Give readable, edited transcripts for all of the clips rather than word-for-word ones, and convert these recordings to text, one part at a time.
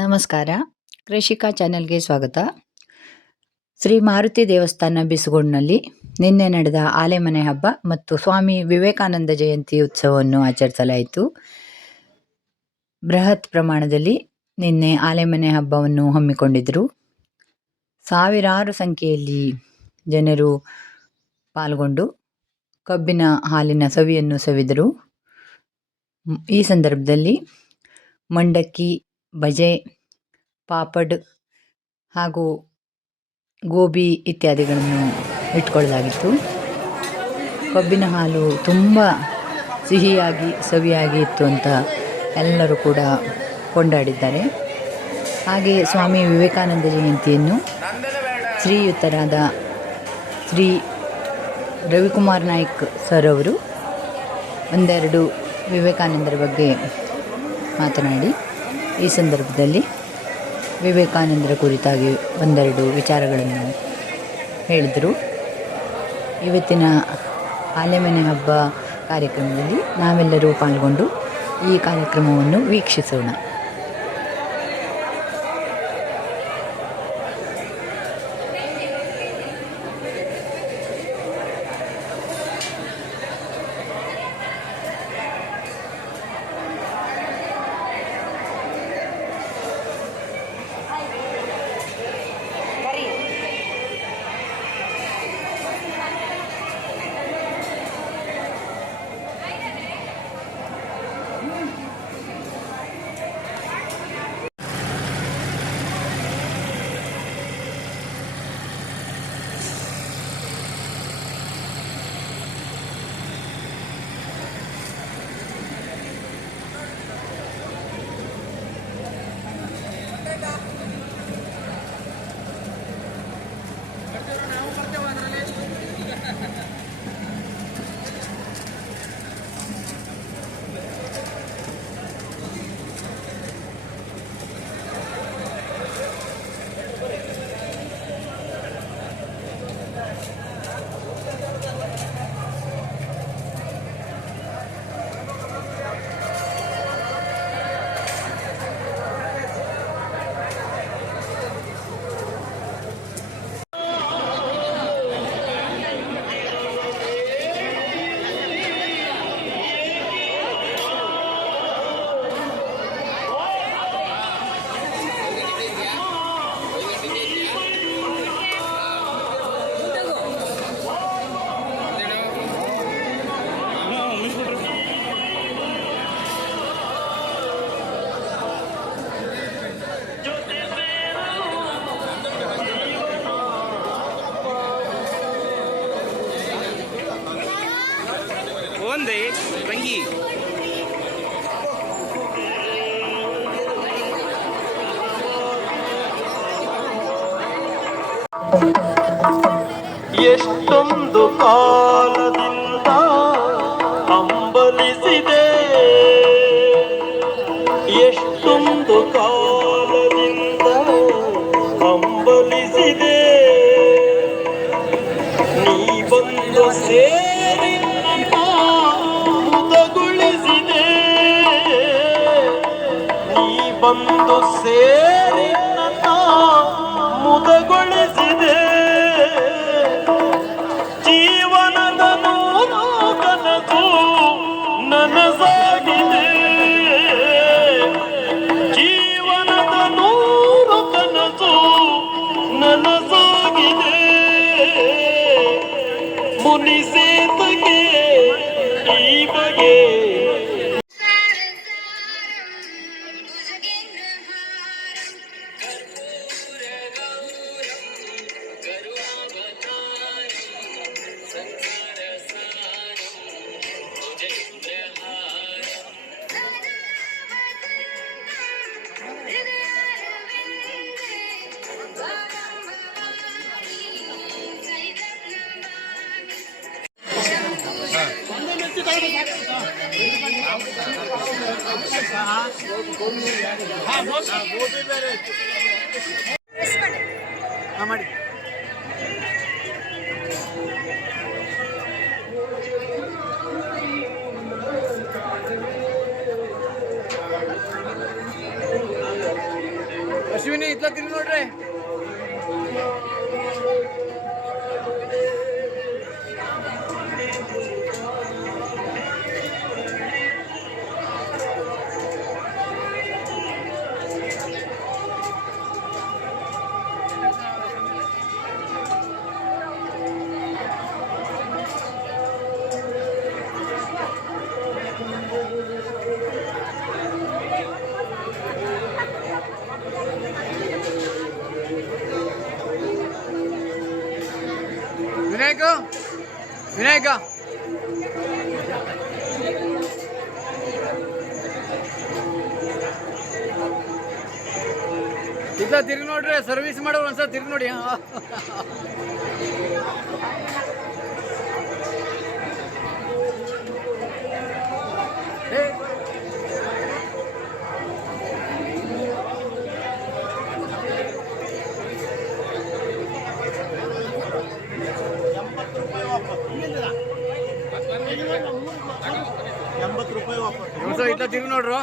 ನಮಸ್ಕಾರ. ಕೃಷಿಕಾ ಚಾನೆಲ್ಗೆ ಸ್ವಾಗತ. ಶ್ರೀ ಮಾರುತಿ ದೇವಸ್ಥಾನ ಬಿಸಗೋಡಿನಲ್ಲಿ ನಿನ್ನೆ ನಡೆದ ಆಲೆಮನೆ ಹಬ್ಬ ಮತ್ತು ಸ್ವಾಮಿ ವಿವೇಕಾನಂದ ಜಯಂತಿ ಉತ್ಸವವನ್ನು ಆಚರಿಸಲಾಯಿತು. ಬೃಹತ್ ಪ್ರಮಾಣದಲ್ಲಿ ನಿನ್ನೆ ಆಲೆಮನೆ ಹಬ್ಬವನ್ನು ಹಮ್ಮಿಕೊಂಡಿದ್ದರು. ಸಾವಿರಾರು ಸಂಖ್ಯೆಯಲ್ಲಿ ಜನರು ಪಾಲ್ಗೊಂಡು ಕಬ್ಬಿನ ಹಾಲಿನ ಸವಿಯನ್ನು ಸವಿದರು. ಈ ಸಂದರ್ಭದಲ್ಲಿ ಮಂಡಕ್ಕಿ, ಬಜೆ, ಪಾಪಡ್ ಹಾಗೂ ಗೋಬಿ ಇತ್ಯಾದಿಗಳನ್ನು ಇಟ್ಕೊಳ್ಳಲಾಗಿತ್ತು. ಕಬ್ಬಿನ ಹಾಲು ತುಂಬ ಸಿಹಿಯಾಗಿ ಸವಿಯಾಗಿ ಇತ್ತು ಅಂತ ಎಲ್ಲರೂ ಕೂಡ ಕೊಂಡಾಡಿದ್ದಾರೆ. ಹಾಗೆ ಸ್ವಾಮಿ ವಿವೇಕಾನಂದ ಜಯಂತಿಯನ್ನು ಶ್ರೀಯುತರಾದ ಶ್ರೀ ರವಿಕುಮಾರ್ ನಾಯ್ಕ್ ಸರ್ ಅವರು ಒಂದೆರಡು ವಿವೇಕಾನಂದರ ಬಗ್ಗೆ ಮಾತನಾಡಿ ಈ ಸಂದರ್ಭದಲ್ಲಿ ವಿವೇಕಾನಂದರ ಕುರಿತಾಗಿ ಒಂದೆರಡು ವಿಚಾರಗಳನ್ನು ಹೇಳಿದರು. ಇವತ್ತಿನ ಆಲೆಮನೆ ಹಬ್ಬ ಕಾರ್ಯಕ್ರಮದಲ್ಲಿ ನಾವೆಲ್ಲರೂ ಪಾಲ್ಗೊಂಡು ಈ ಕಾರ್ಯಕ್ರಮವನ್ನು ವೀಕ್ಷಿಸೋಣ. ಒಂದೇ ತಂಗಿ ಎಷ್ಟೊಂದು ಕಾಲದಿಂದ ಹಂಬಲಿಸಿದೆ, ಎಷ್ಟೊಂದು ಕಾಲದಿಂದ ಹಂಬಲಿಸಿದೆ, ನೀ ಬಂದು ಸೇರಿ ನನ್ನ ಮುದಗೊಳಿಸಿದೆ, ನೀ ಬಂದು ಸೇರಿ ನನ್ನ ಮುದಗೊಳಿಸಿದೆ. ಜೀವನದ ನೂರು ಕನಸು ನನಸಾಗಿದೆ, ಜೀವನದ ನೂರು ಕನಸು ನನಸಾಗಿದೆ. ಮುನಿಸೇತಗೆ ಈ ಬಗೆ ಮಾಡಿ ಅಶ್ವಿನಿ ಇತ್ಲ ತಿರುಗಿ ನೋಡ್ರಿ. ವಿನಾಯಕ ವಿನಾಯಕ ಇದ್ದ ತಿರುಗಿ ನೋಡ್ರಿ, ಸರ್ವಿಸ್ ಮಾಡೋರು ಒಂದ್ಸಲ ತಿರುಗಿ ನೋಡಿ. ಒಂದ್ಸಲ ಇದ್ದ ತಿರುಗಿ ನೋಡ್ರು.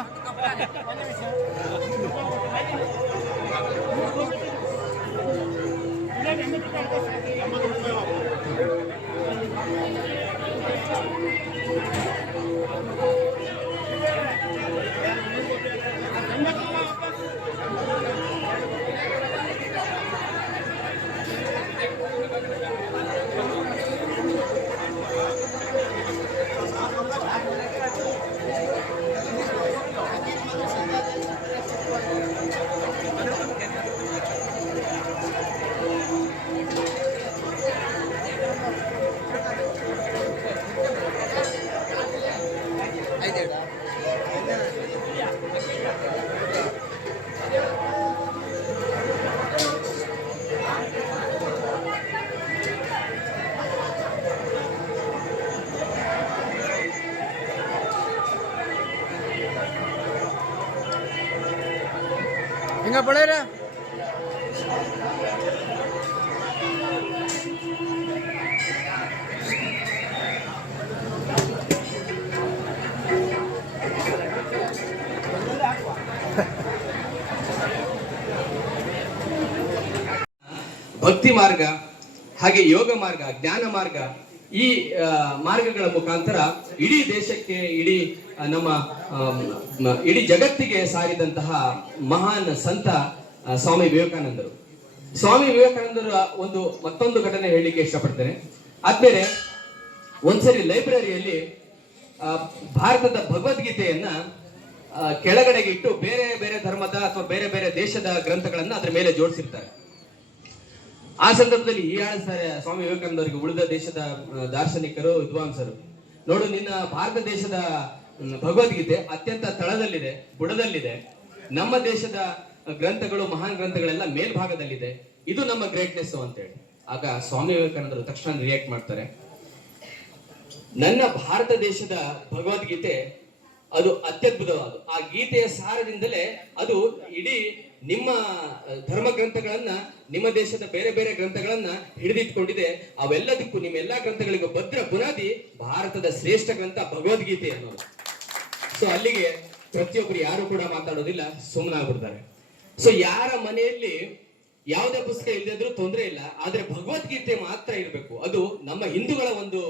ಹಿಂಗ ಬಳ್ಳೇರ ಭಕ್ತಿ ಮಾರ್ಗ, ಹಾಗೆ ಯೋಗ ಮಾರ್ಗ, ಜ್ಞಾನ ಮಾರ್ಗ, ಈ ಮಾರ್ಗಗಳ ಮುಖಾಂತರ ಇಡೀ ದೇಶಕ್ಕೆ, ಇಡೀ ಜಗತ್ತಿಗೆ ಸಾರಿದಂತಹ ಮಹಾನ್ ಸಂತ ಸ್ವಾಮಿ ವಿವೇಕಾನಂದರು. ಸ್ವಾಮಿ ವಿವೇಕಾನಂದರ ಮತ್ತೊಂದು ಘಟನೆ ಹೇಳಲಿಕ್ಕೆ ಇಷ್ಟಪಡ್ತೇನೆ. ಆದ್ಮೇಲೆ ಒಂದ್ಸರಿ ಲೈಬ್ರರಿಯಲ್ಲಿ ಭಾರತದ ಭಗವದ್ಗೀತೆಯನ್ನ ಕೆಳಗಡೆಗೆ ಇಟ್ಟು ಬೇರೆ ಬೇರೆ ಧರ್ಮದ ಅಥವಾ ಬೇರೆ ಬೇರೆ ದೇಶದ ಗ್ರಂಥಗಳನ್ನ ಅದ್ರ ಮೇಲೆ ಜೋಡಿಸಿರ್ತಾರೆ. ಆ ಸಂದರ್ಭದಲ್ಲಿ ಹೇಳ್ತಾರೆ ಸ್ವಾಮಿ ವಿವೇಕಾನಂದರಿಗೆ, ಉಳಿದ ದೇಶದ ದಾರ್ಶನಿಕರು, ವಿದ್ವಾಂಸರು, ನೋಡು, ನಿನ್ನ ಭಾರತ ದೇಶದ ಭಗವದ್ಗೀತೆ ಅತ್ಯಂತ ತಳದಲ್ಲಿದೆ, ಬುಡದಲ್ಲಿದೆ. ನಮ್ಮ ದೇಶದ ಗ್ರಂಥಗಳು, ಮಹಾನ್ ಗ್ರಂಥಗಳೆಲ್ಲ ಮೇಲ್ಭಾಗದಲ್ಲಿದೆ. ಇದು ನಮ್ಮ ಗ್ರೇಟ್ನೆಸ್ ಅಂತ ಹೇಳಿ. ಆಗ ಸ್ವಾಮಿ ವಿವೇಕಾನಂದರು ತಕ್ಷಣ ರಿಯಾಕ್ಟ್ ಮಾಡ್ತಾರೆ, ನನ್ನ ಭಾರತ ದೇಶದ ಭಗವದ್ಗೀತೆ ಅದು ಅತ್ಯದ್ಭುತವಾದ, ಆ ಗೀತೆಯ ಸಾರದಿಂದಲೇ ಅದು ಇಡೀ ನಿಮ್ಮ ಧರ್ಮ ಗ್ರಂಥಗಳನ್ನ, ನಿಮ್ಮ ದೇಶದ ಬೇರೆ ಬೇರೆ ಗ್ರಂಥಗಳನ್ನ ಹಿಡಿದಿಟ್ಕೊಂಡಿದೆ. ಅವೆಲ್ಲದಕ್ಕೂ, ನಿಮ್ಮ ಎಲ್ಲಾ ಗ್ರಂಥಗಳಿಗೂ ಭದ್ರ ಬುನಾದಿ ಭಾರತದ ಶ್ರೇಷ್ಠ ಗ್ರಂಥ ಭಗವದ್ಗೀತೆ ಅನ್ನೋದು. ಸೊ ಅಲ್ಲಿಗೆ ಪ್ರತಿಯೊಬ್ಬರು ಯಾರು ಕೂಡ ಮಾತಾಡೋದಿಲ್ಲ, ಸುಮ್ಮನಾಗ್ಬಿಡ್ತಾರೆ. ಸೊ ಯಾರ ಮನೆಯಲ್ಲಿ ಯಾವುದೇ ಪುಸ್ತಕ ಇಲ್ಲದಿದ್ರೂ ತೊಂದರೆ ಇಲ್ಲ, ಆದ್ರೆ ಭಗವದ್ಗೀತೆ ಮಾತ್ರ ಇರಬೇಕು. ಅದು ನಮ್ಮ ಹಿಂದೂಗಳ ಒಂದು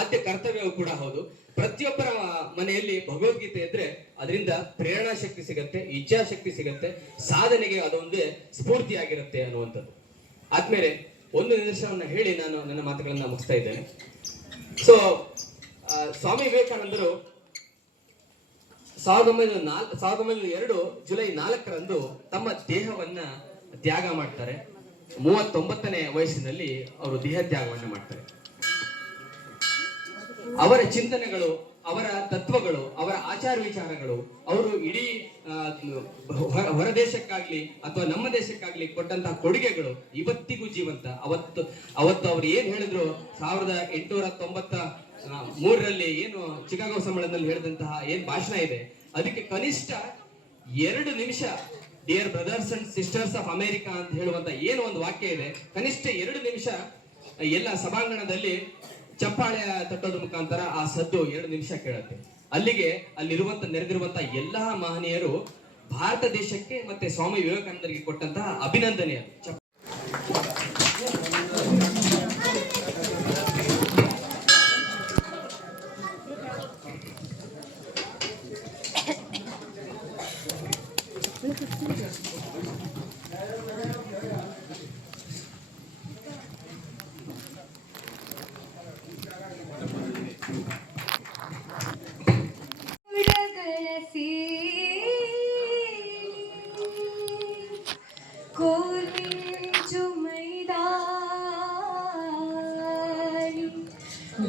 ಆದ್ಯ ಕರ್ತವ್ಯ ಕೂಡ ಹೌದು. ಪ್ರತಿಯೊಬ್ಬರ ಮನೆಯಲ್ಲಿ ಭಗವದ್ಗೀತೆ ಇದ್ರೆ ಅದರಿಂದ ಪ್ರೇರಣಾ ಶಕ್ತಿ ಸಿಗತ್ತೆ, ಇಚ್ಛಾಶಕ್ತಿ ಸಿಗತ್ತೆ, ಸಾಧನೆಗೆ ಅದೊಂದೇ ಸ್ಫೂರ್ತಿಯಾಗಿರುತ್ತೆ ಅನ್ನುವಂಥದ್ದು. ಆದ್ಮೇಲೆ ಒಂದು ನಿದರ್ಶನವನ್ನ ಹೇಳಿ ನಾನು ನನ್ನ ಮಾತುಗಳನ್ನ ಮುಗಿಸ್ತಾ ಇದ್ದೇನೆ. ಸೊ ಸ್ವಾಮಿ ವಿವೇಕಾನಂದರು 1902 ಜುಲೈ 4ರಂದು ತಮ್ಮ ದೇಹವನ್ನ ತ್ಯಾಗ ಮಾಡ್ತಾರೆ. 39ನೇ ವಯಸ್ಸಿನಲ್ಲಿ ಅವರು ದೇಹ ತ್ಯಾಗವನ್ನ ಮಾಡ್ತಾರೆ. ಅವರ ಚಿಂತನೆಗಳು, ಅವರ ತತ್ವಗಳು, ಅವರ ಆಚಾರ ವಿಚಾರಗಳು, ಅವರು ಇಡೀ ಹೊರ ದೇಶಕ್ಕಾಗ್ಲಿ ಅಥವಾ ನಮ್ಮ ದೇಶಕ್ಕಾಗ್ಲಿ ಕೊಟ್ಟಂತಹ ಕೊಡುಗೆಗಳು ಇವತ್ತಿಗೂ ಜೀವಂತ. ಅವತ್ತು ಅವ್ರು ಏನ್ ಹೇಳಿದ್ರು 1893ರಲ್ಲಿ ಏನು ಚಿಕಾಗೋ ಸಮ್ಮೇಳನದಲ್ಲಿ ಹೇಳಿದಂತಹ ಏನ್ ಭಾಷಣ ಇದೆ, ಅದಕ್ಕೆ ಕನಿಷ್ಠ 2 ನಿಮಿಷ dear brothers and sisters of America ಅಂತ ಹೇಳುವಂತ ಏನು ಒಂದು ವಾಕ್ಯ ಇದೆ, ಕನಿಷ್ಠ 2 ನಿಮಿಷ ಎಲ್ಲ ಸಭಾಂಗಣದಲ್ಲಿ ಚಪ್ಪಾಳೆ ತಟ್ಟೋದ್ರ ಮುಖಾಂತರ ಆ ಸದ್ದು 2 ನಿಮಿಷ ಕೇಳುತ್ತೆ. ಅಲ್ಲಿಗೆ ನೆರೆದಿರುವಂತ ಎಲ್ಲಾ ಮಹನೀಯರು ಭಾರತ ದೇಶಕ್ಕೆ ಮತ್ತೆ ಸ್ವಾಮಿ ವಿವೇಕಾನಂದರಿಗೆ ಕೊಟ್ಟಂತಹ ಅಭಿನಂದನೆ ಅದು.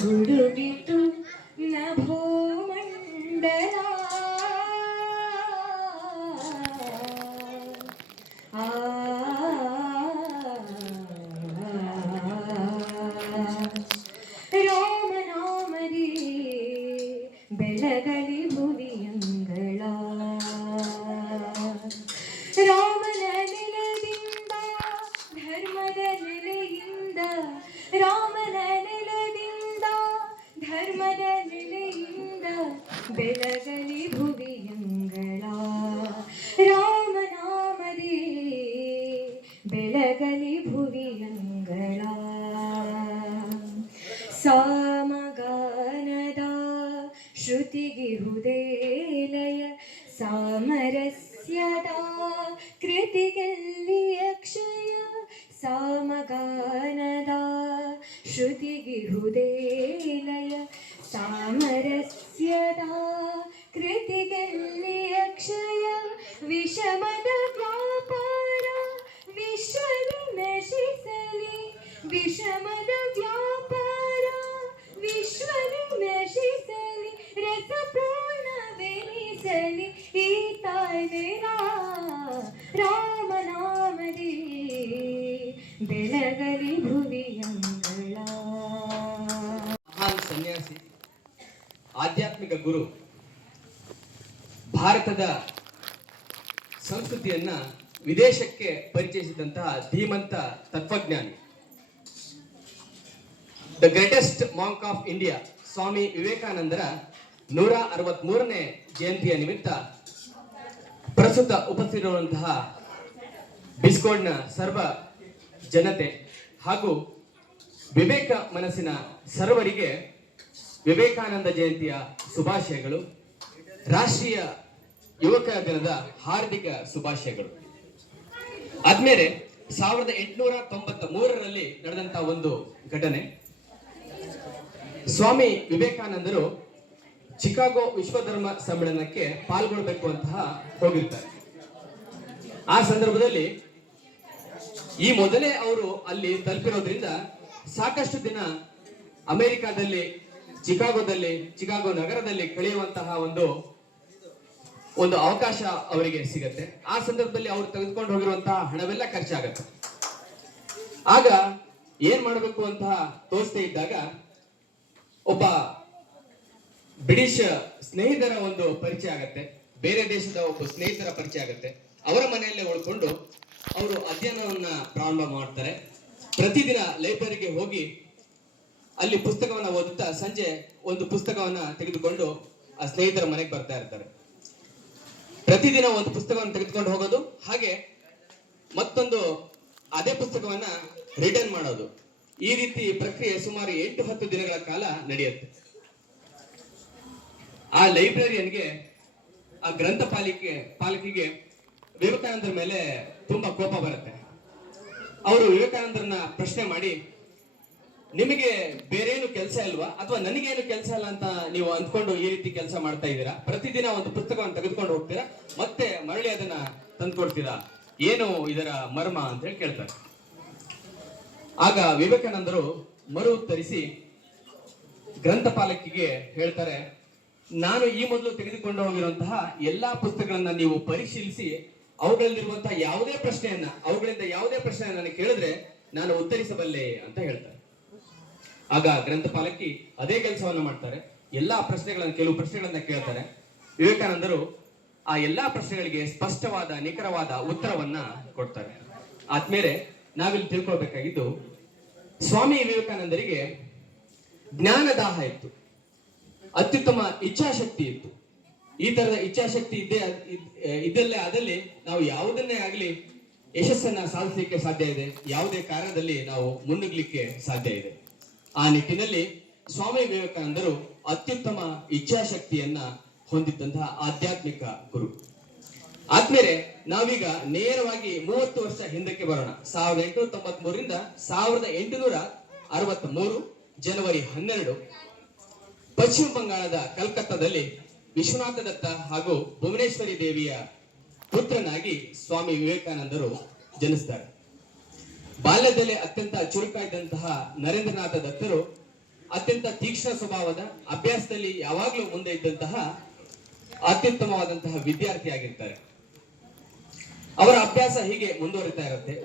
ಗುಡುಗಿತು ನಭೋ ಮಂಡಲ ರಾಮನಾಮದಿ ಬೆಳಗಲಿ ಭುವಿಯಂಗಳ ರಾಮನ ನೆಲದಿಂದ ಧರ್ಮದ ನೆಲೆಯಿಂದ ರಾಮನ ನೆಲದಿಂದ ಧರ್ಮದ ನೆಲೆಯಿಂದ ಬೆಳಗಲಿ ಭುವಿಯಂಗಳ ರಾಮನಾಮದಿ ಬೆಳಗಲಿ ಭುವಿಯಂಗಳ ಸಾಮಗಾನದ ಶ್ರುತಿಗಿರುವುದೇ ಲಯ ಸಾಮರಸ್ಯದ ಕೃತಿಗಲ್ಲಿ ಅಕ್ಷಯ ಸಾಮಗಾನದ ಶ್ರುತಿಗಿರುವುದೇ ಲಯ ಸಾಮರಸ್ಯದ ಕೃತಿಗಲ್ಲಿ ಅಕ್ಷಯ ವಿಷಮದ ವ್ಯಾಪಾರ ವಿಶ್ವದಿ ನಶಿಸಲಿ ವಿಷಮದ ವ್ಯಾಪಾರ ವಿಶ್ವದಿ ನಶಿಸಲಿ ರಸಪೂರ್ಣವೆನಿಸಲಿ ಈ ತಾಯ್ದೆರ ರಾಮನಾಮದಿ ಬೆಳಗಲಿ ಭುವಿಯಂಗಳ. ಮಹಾನ್ ಸನ್ಯಾಸಿ, ಆಧ್ಯಾತ್ಮಿಕ ಗುರು, ಭಾರತದ ಸಂಸ್ಕೃತಿಯನ್ನ ವಿದೇಶಕ್ಕೆ ಪರಿಚಯಿಸಿದಂತಹ ಧೀಮಂತ ತತ್ವಜ್ಞಾನಿ, the greatest monk of India Swami ವಿವೇಕಾನಂದರ 163ನೇ ಜಯಂತಿಯ ನಿಮಿತ್ತ ಪ್ರಸ್ತುತ ಉಪಸ್ಥಿತಿರುವಂತಹ ಬಿಸ್ಕೋಡ್ನ ಸರ್ವ ಜನತೆ ಹಾಗೂ ವಿವೇಕ ಮನಸ್ಸಿನ ಸರ್ವರಿಗೆ ವಿವೇಕಾನಂದ ಜಯಂತಿಯ ಶುಭಾಶಯಗಳು. ರಾಷ್ಟ್ರೀಯ ಯುವಕ ದಿನದ ಹಾರ್ದಿಕ ಶುಭಾಶಯಗಳು. ಆದ್ಮೇಲೆ 1893ರಲ್ಲಿ ನಡೆದಂತಹ ಒಂದು ಘಟನೆ, ಸ್ವಾಮಿ ವಿವೇಕಾನಂದರು ಚಿಕಾಗೋ ವಿಶ್ವಧರ್ಮ ಸಮ್ಮೇಳನಕ್ಕೆ ಪಾಲ್ಗೊಳ್ಳಬೇಕು ಅಂತ ಹೋಗಿರ್ತಾರೆ. ಆ ಸಂದರ್ಭದಲ್ಲಿ ಈ ಮೊದಲೇ ಅವರು ಅಲ್ಲಿ ತಲುಪಿರೋದ್ರಿಂದ ಸಾಕಷ್ಟು ದಿನ ಅಮೆರಿಕಾದಲ್ಲಿ ಚಿಕಾಗೋ ನಗರದಲ್ಲಿ ಕಳೆಯುವಂತಹ ಒಂದು ಅವಕಾಶ ಅವರಿಗೆ ಸಿಗತ್ತೆ. ಆ ಸಂದರ್ಭದಲ್ಲಿ ಅವರು ತೆಗೆದುಕೊಂಡು ಹೋಗಿರುವಂತಹ ಹಣವೆಲ್ಲ ಖರ್ಚಾಗತ್ತೆ. ಆಗ ಏನ್ ಮಾಡಬೇಕು ಅಂತ ತೋರಿಸ್ತಾ ಇದ್ದಾಗ ಒಬ್ಬ ಬ್ರಿಟಿಷ್ ಸ್ನೇಹಿತರ ಒಂದು ಪರಿಚಯ ಆಗತ್ತೆ, ಬೇರೆ ದೇಶದ ಒಬ್ಬ ಸ್ನೇಹಿತರ ಪರಿಚಯ ಆಗತ್ತೆ. ಅವರ ಮನೆಯಲ್ಲೇ ಉಳ್ಕೊಂಡು ಅವರು ಅಧ್ಯಯನವನ್ನ ಪ್ರಾರಂಭ ಮಾಡ್ತಾರೆ. ಪ್ರತಿದಿನ ಲೈಬ್ರರಿಗೆ ಹೋಗಿ ಅಲ್ಲಿ ಪುಸ್ತಕವನ್ನ ಓದುತ್ತಾ ಸಂಜೆ ಒಂದು ಪುಸ್ತಕವನ್ನ ತೆಗೆದುಕೊಂಡು ಆ ಸ್ನೇಹಿತರ ಮನೆಗೆ ಬರ್ತಾ ಇರ್ತಾರೆ. ಪ್ರತಿದಿನ ಒಂದು ಪುಸ್ತಕವನ್ನು ತೆಗೆದುಕೊಂಡು ಹೋಗೋದು, ಹಾಗೆ ಮತ್ತೊಂದು ಅದೇ ಪುಸ್ತಕವನ್ನ ರಿಟರ್ನ್ ಮಾಡೋದು. ಈ ರೀತಿ ಪ್ರಕ್ರಿಯೆ ಸುಮಾರು 8-10 ದಿನಗಳ ಕಾಲ ನಡೆಯುತ್ತೆ. ಆ ಲೈಬ್ರರಿಯನ್ಗೆ, ಆ ಗ್ರಂಥ ಪಾಲಕಿಗೆ ವಿವೇಕಾನಂದರ ಮೇಲೆ ತುಂಬಾ ಕೋಪ ಬರುತ್ತೆ. ಅವರು ವಿವೇಕಾನಂದರನ್ನ ಪ್ರಶ್ನೆ ಮಾಡಿ, ನಿಮಗೆ ಬೇರೇನು ಕೆಲಸ ಇಲ್ವಾ ಅಥವಾ ನನಗೇನು ಕೆಲಸ ಇಲ್ಲ ಅಂತ ನೀವು ಅಂದ್ಕೊಂಡು ಈ ರೀತಿ ಕೆಲಸ ಮಾಡ್ತಾ ಇದ್ದೀರಾ? ಪ್ರತಿದಿನ ಒಂದು ಪುಸ್ತಕವನ್ನು ತೆಗೆದುಕೊಂಡು ಹೋಗ್ತೀರಾ, ಮತ್ತೆ ಮರಳಿ ಅದನ್ನ ತಂದ್ಕೊಡ್ತೀರಾ, ಏನು ಇದರ ಮರ್ಮ ಅಂತ ಹೇಳಿ ಕೇಳ್ತಾರೆ. ಆಗ ವಿವೇಕಾನಂದರು ಮರು ಉತ್ತರಿಸಿ ಗ್ರಂಥಪಾಲಕಿಗೆ ಹೇಳ್ತಾರೆ, ನಾನು ಈ ಮೊದಲು ತೆಗೆದುಕೊಂಡು ಹೋಗಿರುವಂತಹ ಎಲ್ಲಾ ಪುಸ್ತಕಗಳನ್ನ ನೀವು ಪರಿಶೀಲಿಸಿ ಅವುಗಳಲ್ಲಿರುವಂತಹ ಅವುಗಳಿಂದ ಯಾವುದೇ ಪ್ರಶ್ನೆಯನ್ನು ನನಗೆ ಕೇಳಿದ್ರೆ ನಾನು ಉತ್ತರಿಸಬಲ್ಲೆ ಅಂತ ಹೇಳ್ತಾರೆ. ಆಗ ಗ್ರಂಥಪಾಲಕಿ ಅದೇ ಕೆಲಸವನ್ನ ಮಾಡ್ತಾರೆ. ಕೆಲವು ಪ್ರಶ್ನೆಗಳನ್ನ ಕೇಳ್ತಾರೆ. ವಿವೇಕಾನಂದರು ಆ ಎಲ್ಲಾ ಪ್ರಶ್ನೆಗಳಿಗೆ ಸ್ಪಷ್ಟವಾದ ನಿಖರವಾದ ಉತ್ತರವನ್ನ ಕೊಡ್ತಾರೆ. ಆದ್ಮೇಲೆ ನಾವಿಲ್ಲಿ ತಿಳ್ಕೊಳ್ಬೇಕಾಗಿದ್ದು, ಸ್ವಾಮಿ ವಿವೇಕಾನಂದರಿಗೆ ಜ್ಞಾನದಾಹ ಇತ್ತು, ಅತ್ಯುತ್ತಮ ಇಚ್ಛಾಶಕ್ತಿ ಇತ್ತು. ಈ ತರದ ಇಚ್ಛಾಶಕ್ತಿ ಇದ್ದಲ್ಲೇ ಆದಲ್ಲಿ ನಾವು ಯಾವುದನ್ನೇ ಆಗಲಿ ಯಶಸ್ಸನ್ನ ಸಾಧಿಸಲಿಕ್ಕೆ ಸಾಧ್ಯ ಇದೆ, ಯಾವುದೇ ಕಾರ್ಯದಲ್ಲಿ ನಾವು ಮುನ್ನುಗ್ಲಿಕ್ಕೆ ಸಾಧ್ಯ ಇದೆ. ಆ ನಿಟ್ಟಿನಲ್ಲಿ ಸ್ವಾಮಿ ವಿವೇಕಾನಂದರು ಅತ್ಯುತ್ತಮ ಇಚ್ಛಾಶಕ್ತಿಯನ್ನ ಹೊಂದಿದ್ದಂತಹ ಆಧ್ಯಾತ್ಮಿಕ ಗುರು. ಆದ್ಮೇಲೆ ನಾವೀಗ ನೇರವಾಗಿ 30 ವರ್ಷ ಹಿಂದಕ್ಕೆ ಬರೋಣ. 1893ರಿಂದ 1863 ಜನವರಿ 12 ಪಶ್ಚಿಮ ಬಂಗಾಳದ ಕಲ್ಕತ್ತಾದಲ್ಲಿ ವಿಶ್ವನಾಥ ದತ್ತ ಹಾಗೂ ಭುವನೇಶ್ವರಿ ದೇವಿಯ ಪುತ್ರನಾಗಿ ಸ್ವಾಮಿ ವಿವೇಕಾನಂದರು ಜನಿಸ್ತಾರೆ. ಬಾಲ್ಯದಲ್ಲೇ ಅತ್ಯಂತ ಚುರುಕಾಗಿದ್ದಂತಹ ನರೇಂದ್ರನಾಥ ದತ್ತರು ಅತ್ಯಂತ ತೀಕ್ಷ್ಣ ಸ್ವಭಾವದ, ಅಭ್ಯಾಸದಲ್ಲಿ ಯಾವಾಗಲೂ ಮುಂದೆ ಇದ್ದಂತಹ ಅತ್ಯುತ್ತಮವಾದಂತಹ ವಿದ್ಯಾರ್ಥಿಯಾಗಿರ್ತಾರೆ. ಅವರ ಅಭ್ಯಾಸ ಹೀಗೆ ಮುಂದುವರಿತಾ ಇರುತ್ತೆ.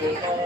Thank